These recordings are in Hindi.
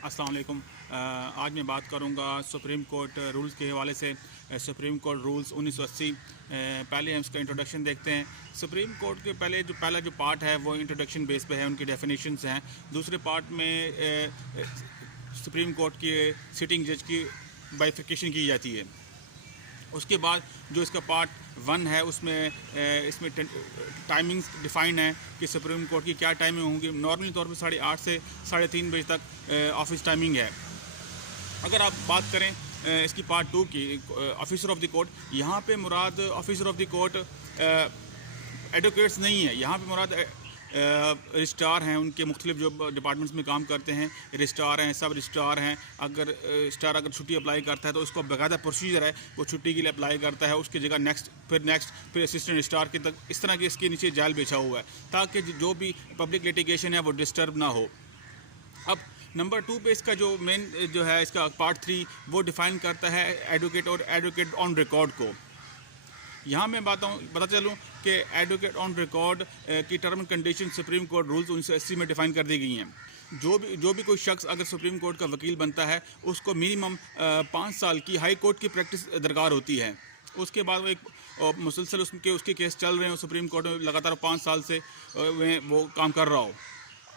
अस्सलाम वालेकुम। आज मैं बात करूंगा सुप्रीम कोर्ट रूल्स के हवाले से। Supreme court rules 1980। पहले हम इसका इंट्रोडक्शन देखते हैं। सुप्रीम कोर्ट के पहला जो पार्ट है वो इंट्रोडक्शन बेस पे है, उनकी डेफिनेशंस हैं। दूसरे पार्ट में सुप्रीम कोर्ट की सिटिंग जज की बाइफिकेशन की जाती है। उसके बाद जो इसका पार्ट 1 है इसमें टाइमिंग्स डिफाइंड है कि सुप्रीम कोर्ट की क्या टाइमिंग होंगी। नॉर्मली तौर पे 8:30 से 3:30 बजे तक ऑफिस टाइमिंग है। अगर आप बात करें इसकी पार्ट 2 की, ऑफिसर ऑफ द कोर्ट, यहाँ पे मुराद officer of the court advocates नहीं है। यहाँ पे मुराद रजिस्ट्रार हैं, उनके मुख्तलिफ जो डिपार्टमेंट्स में काम करते हैं, रजिस्ट्रार हैं, सब रजिस्ट्रार हैं। अगर रजिस्ट्रार अगर छुट्टी अप्लाई करता है तो उसको बाकायदा प्रोसीजर है, वो छुट्टी के लिए अप्लाई करता है। उसकी जगह नेक्स्ट फिर असिस्टेंट रजिस्ट्रार के तक, इस तरह के इसके नीचे जाल बिछा हुआ है ताकि जो भी पब्लिक लिटिगेशन है वो डिस्टर्ब ना हो। अब नंबर 2 पे इसका जो मेन जो है इसका पार्ट 3 वो डिफ़ाइन करता है एडवोकेट और एडवोकेट ऑन रिकॉर्ड को। यहाँ मैं बता चलूँ कि एडवोकेट ऑन रिकॉर्ड की term and condition supreme court rules 1980 में डिफ़ाइन कर दी गई हैं। जो भी कोई शख्स अगर सुप्रीम कोर्ट का वकील बनता है उसको मिनिमम 5 साल की हाई कोर्ट की प्रैक्टिस दरकार होती है। उसके बाद वो एक मुसलसल उसके केस चल रहे हैं सुप्रीम कोर्ट में, लगातार 5 साल से वो काम कर रहा हो।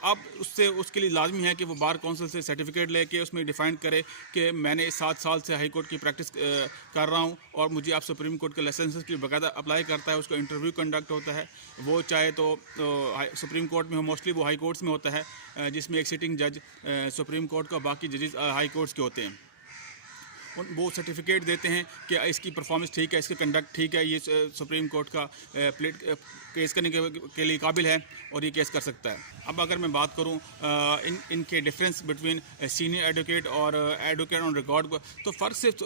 अब उसके लिए लाजमी है कि वो बार काउंसिल से सर्टिफिकेट लेके उसमें डिफ़ाइन करे कि मैंने 7 साल से हाई कोर्ट की प्रैक्टिस कर रहा हूँ और मुझे आप सुप्रीम कोर्ट के लाइसेंस की बाकायदा अप्लाई करता है। उसका इंटरव्यू कंडक्ट होता है। वो चाहे तो सुप्रीम कोर्ट में हो, मोस्टली वो हाई कोर्ट्स में होता है जिसमें एक सिटिंग जज सुप्रीम कोर्ट का, बाकी जजेस हाई कोर्ट्स के होते हैं। वो सर्टिफिकेट देते हैं कि इसकी परफॉर्मेंस ठीक है, इसका कंडक्ट ठीक है, ये सुप्रीम कोर्ट का केस करने के लिए काबिल है और ये केस कर सकता है। अब अगर मैं बात करूं इनके डिफरेंस बिटवीन सीनियर एडवोकेट और एडवोकेट ऑन रिकॉर्ड को, तो फ़र्क सिर्फ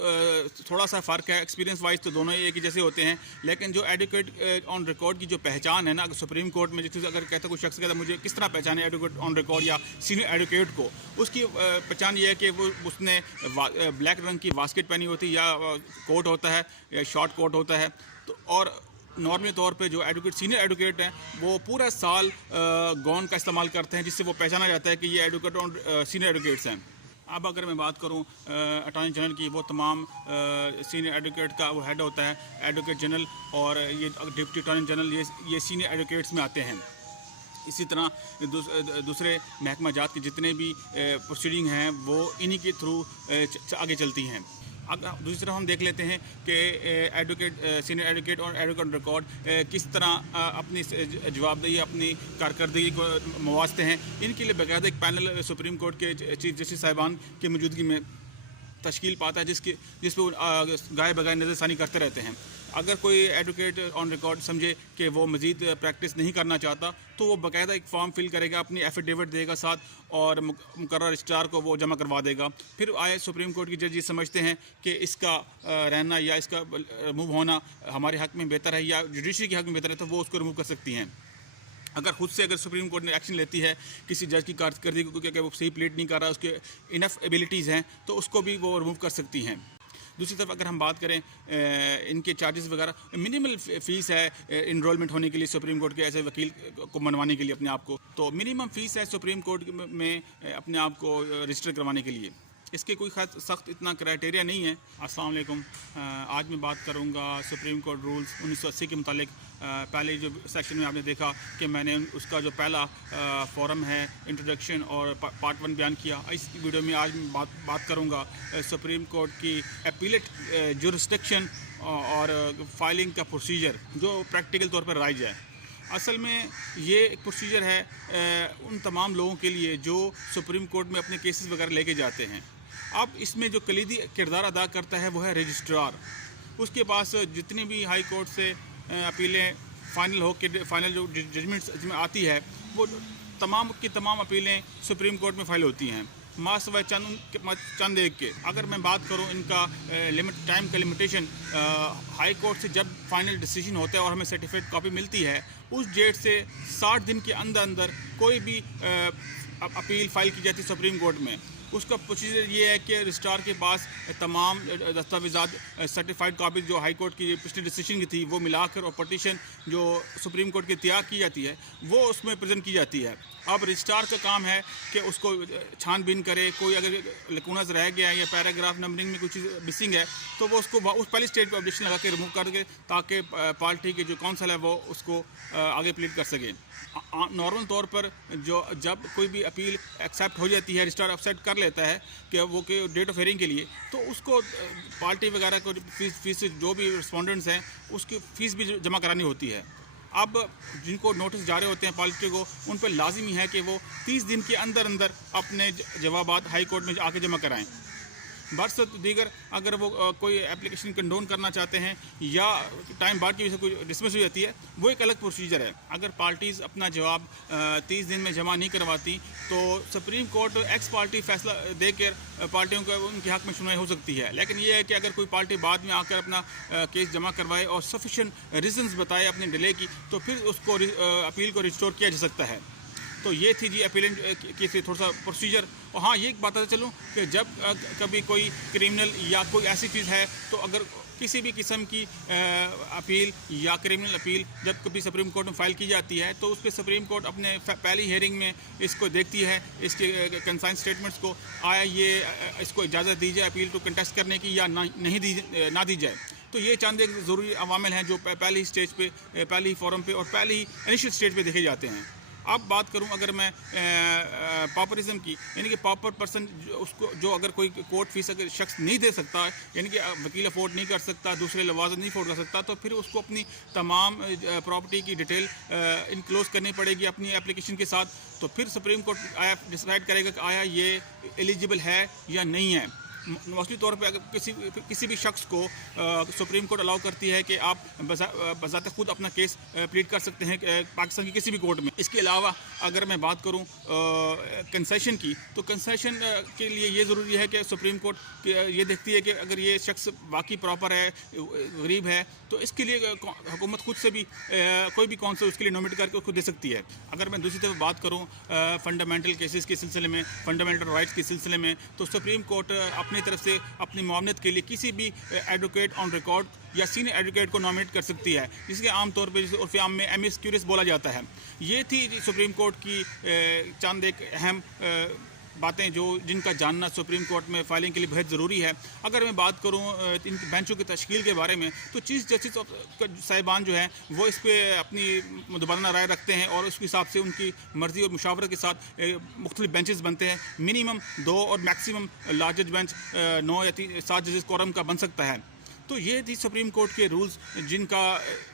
थोड़ा सा फ़र्क है। एक्सपीरियंस वाइज तो दोनों ही एक ही जैसे होते हैं, लेकिन जो एडवोकेट ऑन रिकॉर्ड की जो पहचान है ना, अगर सुप्रीम कोर्ट में जैसे अगर कहता कोई शख्स कहता मुझे किस तरह पहचाने एडवोकेट ऑन रिकॉर्ड या सीनियर एडवोकेट को, उसकी पहचान ये है कि उसने ब्लैक रंग की वास्केट पहनी होती है या कोट होता है या शॉर्ट कोट होता है। तो और नॉर्मली तौर पे जो सीनियर एडवोकेट हैं वो पूरा साल गॉन का इस्तेमाल करते हैं, जिससे वो पहचाना जाता है कि ये एडवोकेट ऑन सीनियर एडवोकेट्स हैं। अब अगर मैं बात करूं अटॉर्नी जनरल की, वो तमाम सीनियर एडवोकेट का वो हेड होता है, एडवोकेट जनरल, और ये डिप्टी अटॉर्नी जनरल ये सीनियर एडवोकेट्स में आते हैं। इसी तरह दूसरे महकमा जात के जितने भी प्रोसीडिंग हैं वो इन्हीं के थ्रू आगे चलती हैं। अगर दूसरी तरफ हम देख लेते हैं कि सीनियर एडवोकेट और एडवोकेट रिकॉर्ड किस तरह अपनी जवाबदेही, अपनी कारकर्दगी को मवाजते हैं। इनके लिए बाकायदा एक पैनल सुप्रीम कोर्ट के चीफ जस्टिस साहिबान की मौजूदगी में तश्कील पाता है, जिस पर वो गाय बगाए नज़रसानी करते रहते हैं। अगर कोई एडवोकेट ऑन रिकॉर्ड समझे कि वो मज़ीद प्रैक्टिस नहीं करना चाहता तो वो बाकायदा एक फॉर्म फिल करेगा, अपनी एफिडेविट देगा साथ, और मुकर्रर रजिस्ट्रार को वो जमा करवा देगा। फिर आए सुप्रीम कोर्ट के जज ये समझते हैं कि इसका रहना या इसका रिमूव होना हमारे हक़ में बेहतर है या जुडिशरी के हक़ में बेहतर है, तो वो उसको रिमूव कर सकती हैं। अगर सुप्रीम कोर्ट ने एक्शन लेती है किसी जज की कारकर्दगी को कि वो सही प्लीड नहीं कर रहा, उसके इनफ एबिलिटीज़ हैं, तो उसको भी वो रिमूव कर सकती हैं। दूसरी तरफ अगर हम बात करें इनके चार्जेस वगैरह, मिनिमल फ़ीस है इनरोलमेंट होने के लिए सुप्रीम कोर्ट के ऐसे वकील को मनवाने के लिए अपने आप को, तो मिनिमम फ़ीस है सुप्रीम कोर्ट में अपने आप को रजिस्टर करवाने के लिए। इसके कोई सख्त इतना क्राइटेरिया नहीं है। अस्सलाम वालेकुम। आज मैं बात करूंगा सुप्रीम कोर्ट रूल्स 1980 के मुतालिक। पहले जो सेक्शन में आपने देखा कि मैंने उसका जो पहला फोरम है इंट्रोडक्शन और पार्ट 1 बयान किया। इस वीडियो में आज मैं बात करूंगा सुप्रीम कोर्ट की अपीलेट जुरिस्डिक्शन और फाइलिंग का प्रोसीजर जो प्रैक्टिकल तौर पर राइज है। असल में ये एक प्रोसीजर है उन तमाम लोगों के लिए जो सुप्रीम कोर्ट में अपने केसेस वगैरह लेके जाते हैं। अब इसमें जो कलीदी किरदार अदा करता है वो है रजिस्ट्रार। उसके पास जितनी भी हाई कोर्ट से अपीलें फाइनल जो जजमेंट्स में आती है वो तमाम की तमाम अपीलें सुप्रीम कोर्ट में फाइल होती हैं, मासवा चंद एक के। अगर मैं बात करूं इनका टाइम का लिमिटेशन, हाई कोर्ट से जब फाइनल डिसीजन होता है और हमें सर्टिफिकेट कॉपी मिलती है, उस डेट से 60 दिन के अंदर अंदर कोई भी अपील फाइल की जाती है सुप्रीम कोर्ट में, उसका प्रोसीजर ये है कि रजिस्ट्रार के पास तमाम दस्तावेज़ात सर्टिफाइड कापी जो हाई कोर्ट की पिछली डिसीजन की थी वो मिलाकर और पटिशन जो सुप्रीम कोर्ट की तैयार की जाती है वो उसमें प्रेजेंट की जाती है। अब रजिस्ट्रार का काम है कि उसको छानबीन करे, कोई अगर लकूनस रह गया है या पैराग्राफ नंबरिंग में कुछ चीज़ मिसिंग है तो वो उसको उस पहली स्टेज पर ऑब्जेक्शन लगा के रिमूव करके, ताकि पार्टी के जो काउंसिल है वो उसको आगे प्लीड कर सके। नॉर्मल तौर पर जब कोई भी अपील एक्सेप्ट हो जाती है, रजिस्ट्रार एक्सेप्ट कर लेता है कि वो के डेट ऑफ हियरिंग के लिए, तो उसको पार्टी वगैरह को फीस जो भी रिस्पोंडेंट्स हैं उसकी फ़ीस भी जमा करानी होती है। अब जिनको नोटिस जा रहे होते हैं पार्टी को, उन पर लाजिमी है कि वो 30 दिन के अंदर अंदर अपने जवाबात हाई कोर्ट में आके जमा कराएं। बरसत दीगर अगर वो कोई एप्लीकेशन कंडोन करना चाहते हैं या टाइम बाद की वजह से कोई डिसमिस हो जाती है, वो एक अलग प्रोसीजर है। अगर पार्टीज़ अपना जवाब 30 दिन में जमा नहीं करवाती तो सुप्रीम कोर्ट एक्स पार्टी फैसला देकर पार्टियों को उनके हक़ में सुनवाई हो सकती है। लेकिन ये है कि अगर कोई पार्टी बाद में आकर अपना केस जमा करवाए और सफिशेंट रीजंस बताए अपने डिले की, तो फिर उसको अपील को रिस्टोर किया जा सकता है। तो ये थी जी अपीलेंट की थोड़ा सा प्रोसीजर। और हाँ, ये एक बताता चलूँ कि जब कभी कोई क्रिमिनल या कोई ऐसी चीज़ है, तो अगर किसी भी किस्म की अपील या क्रिमिनल अपील जब कभी सुप्रीम कोर्ट में फ़ाइल की जाती है तो उस पर सुप्रीम कोर्ट अपने पहली हियरिंग में इसको देखती है, इसके कंसाइन स्टेटमेंट्स को, आया ये इसको इजाज़त दी जाए अपील को कंटेस्ट करने की या ना दी जाए। तो ये चंद एक ज़रूरी अवामिल हैं जो पहली स्टेज पे, पहली फोरम पे और पहली इनिशियल स्टेज पे देखे जाते हैं। अब बात करूं अगर मैं पॉपरिज्म की, यानी कि पॉपर पर्सन उसको जो अगर कोई कोर्ट फीस अगर शख्स नहीं दे सकता, यानी कि वकील अफोर्ड नहीं कर सकता, दूसरे लवाजम नहीं अफोर्ड कर सकता, तो फिर उसको अपनी तमाम प्रॉपर्टी की डिटेल इनक्लोज करनी पड़ेगी अपनी एप्लीकेशन के साथ। तो फिर सुप्रीम कोर्ट आया डिसाइड करेगा कि आया ये एलिजिबल है या नहीं है। मोस्टली तौर पे अगर किसी भी शख्स को सुप्रीम कोर्ट अलाउ करती है कि आप बज़ाते खुद अपना केस प्लीड कर सकते हैं पाकिस्तान की किसी भी कोर्ट में। इसके अलावा अगर मैं बात करूं कंसेशन की, तो कंसेशन के लिए ये ज़रूरी है कि सुप्रीम कोर्ट ये देखती है कि अगर ये शख्स वाकई प्रॉपर है, गरीब है, तो इसके लिए हुकूमत खुद से भी कोई भी काउंसिल उसके लिए नॉमिनेट करके उसको दे सकती है। अगर मैं दूसरी तरफ बात करूँ फंडामेंटल केसेस के सिलसिले में, फंडामेंटल राइट्स के सिलसिले में, तो सुप्रीम कोर्ट अपनी तरफ से अपनी मुआवनत के लिए किसी भी एडवोकेट ऑन रिकॉर्ड या सीनियर एडवोकेट को नॉमिनेट कर सकती है, जिसके आम तौर पर उर्फ आम में एमएस क्यूरियस बोला जाता है। ये थी सुप्रीम कोर्ट की चंद एक अहम बातें जो जिनका जानना सुप्रीम कोर्ट में फाइलिंग के लिए बेहद ज़रूरी है। अगर मैं बात करूँ इन बेंचों की तश्कील के बारे में, तो चीफ जस्टिस साहिबान जो हैं वो इस पर अपनी मुतबादला राय रखते हैं और उसके हिसाब से उनकी मर्ज़ी और मुशावरत के साथ मुख्तलिफ बेंचेस बनते हैं। मिनिमम 2 और मैक्सिमम लार्जेस्ट बेंच 9 या 7 जजेस कोरम का बन सकता है। तो ये थी सुप्रीम कोर्ट के रूल्स जिनका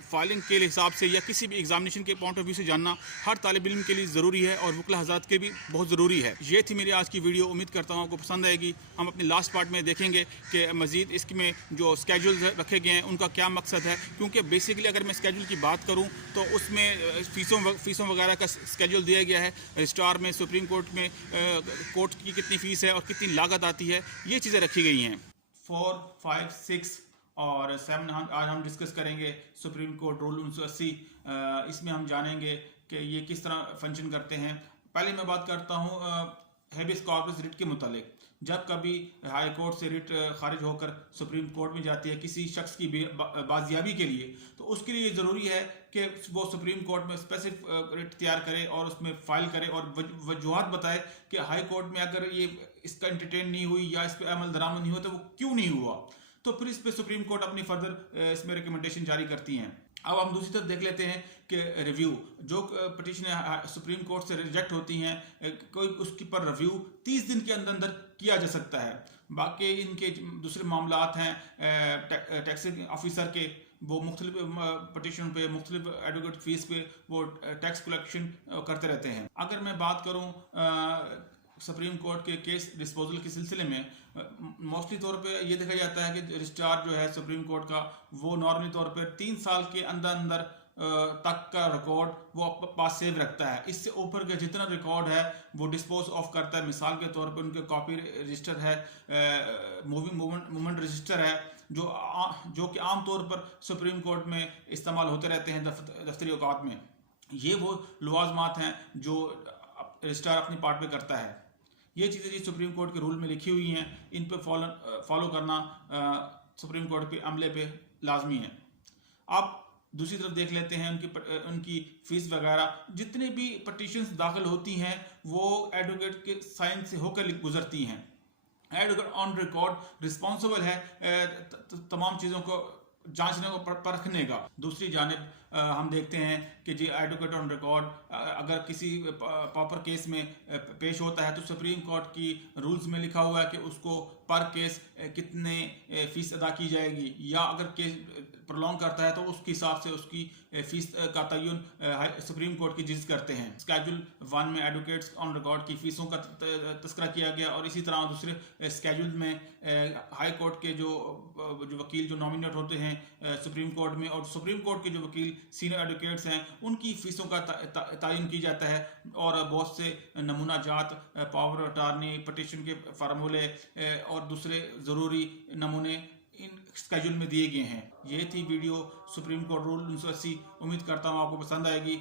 फाइलिंग के हिसाब से या किसी भी एग्जामिनेशन के पॉइंट ऑफ व्यू से जानना हर तालिब इल्म के लिए ज़रूरी है और वकील हज़रात के भी बहुत ज़रूरी है। ये थी मेरी आज की वीडियो, उम्मीद करता हूँ आपको पसंद आएगी। हम अपने लास्ट पार्ट में देखेंगे कि मज़ीद इसमें जो स्केड्यूल रखे गए हैं उनका क्या मकसद है, क्योंकि बेसिकली अगर मैं स्केड्यूल की बात करूँ तो उसमें फ़ीसों वगैरह का स्केड्यूल दिया गया है। रजिस्ट्रार में सुप्रीम कोर्ट में कोर्ट की कितनी फ़ीस है और कितनी लागत आती है, ये चीज़ें रखी गई हैं। 4, 5, 6 और 7 आज हम डिस्कस करेंगे सुप्रीम कोर्ट रूल 1980। इसमें हम जानेंगे कि ये किस तरह फंक्शन करते हैं। पहले मैं बात करता हूँ हेबियस कॉर्पस रिट के मुतालिक। जब कभी हाई कोर्ट से रिट खारिज होकर सुप्रीम कोर्ट में जाती है किसी शख्स की बाजियाबी के लिए, तो उसके लिए ज़रूरी है कि वो सुप्रीम कोर्ट में स्पेसिफिक रिट तैयार करे और उसमें फ़ाइल करे और वजूहात बताए कि हाई कोर्ट में अगर ये इसका एंटरटेन नहीं हुई या इस पर अमल दरामद नहीं हुआ तो वो क्यों नहीं हुआ। तो फिर इस पे सुप्रीम कोर्ट अपनी फर्दर इसमें रिकमेंडेशन जारी करती हैं। अब हम दूसरी तरफ देख लेते हैं कि रिव्यू जो पिटीशन सुप्रीम कोर्ट से रिजेक्ट होती हैं, कोई उसके पर रिव्यू 30 दिन के अंदर अंदर किया जा सकता है। बाकी इनके दूसरे मामलात हैं टैक्स ऑफिसर के, वो मुख्तलिफ पटिशन पे मुख्तलिफ एडवोकेट फीस पे वो टैक्स कलेक्शन करते रहते हैं। अगर मैं बात करूँ सुप्रीम कोर्ट के केस डिस्पोजल के सिलसिले में, मोस्टली तौर पे ये देखा जाता है कि रजिस्ट्रार जो है सुप्रीम कोर्ट का वो नॉर्मली तौर पे 3 साल के अंदर अंदर तक का रिकॉर्ड वो पास सेव रखता है। इससे ऊपर का जितना रिकॉर्ड है वो डिस्पोज ऑफ करता है। मिसाल के तौर पे उनके कॉपी रजिस्टर है, मूवमेंट रजिस्टर है, जो कि आम तौर पर सुप्रीम कोर्ट में इस्तेमाल होते रहते हैं दफ्तरी औकात में। ये वो लवाजमात हैं जो रजिस्ट्रार अपनी पार्ट पे करता है। ये चीज़ें जी सुप्रीम कोर्ट के रूल में लिखी हुई हैं, इन पर फॉलो करना सुप्रीम कोर्ट के अमले पे लाजमी है। आप दूसरी तरफ देख लेते हैं उनकी फीस वगैरह, जितने भी पटिशन्स दाखिल होती हैं वो एडवोकेट के साइन से होकर गुजरती हैं। एडवोकेट ऑन रिकॉर्ड रिस्पॉन्सिबल है तमाम चीज़ों को जांचने को परखने का। दूसरी जानिब हम देखते हैं कि जी एडवोकेट ऑन रिकॉर्ड अगर किसी प्रॉपर केस में पेश होता है तो सुप्रीम कोर्ट की रूल्स में लिखा हुआ है कि उसको पर केस कितने फीस अदा की जाएगी, या अगर केस प्रोलॉन्ग करता है तो उसके हिसाब से उसकी फीस का तयन सुप्रीम कोर्ट की जज करते हैं। स्केड्यूल 1 में एडवोकेट्स ऑन रिकॉर्ड की फीसों का तस्करा किया गया, और इसी तरह दूसरे स्केड्यूल में हाई कोर्ट के जो वकील जो नॉमिनेट होते हैं सुप्रीम कोर्ट में, और सुप्रीम कोर्ट के जो वकील सीनियर एडवोकेट्स हैं उनकी फीसों का तयन की जाता है। और बहुत से नमूना जात, पावर अटार्नी, पटिशन के फार्मूले और दूसरे ज़रूरी नमूने इन स्केड्यूल में दिए गए हैं। ये थी वीडियो सुप्रीम कोर्ट रूल 1980। उम्मीद करता हूँ आपको पसंद आएगी।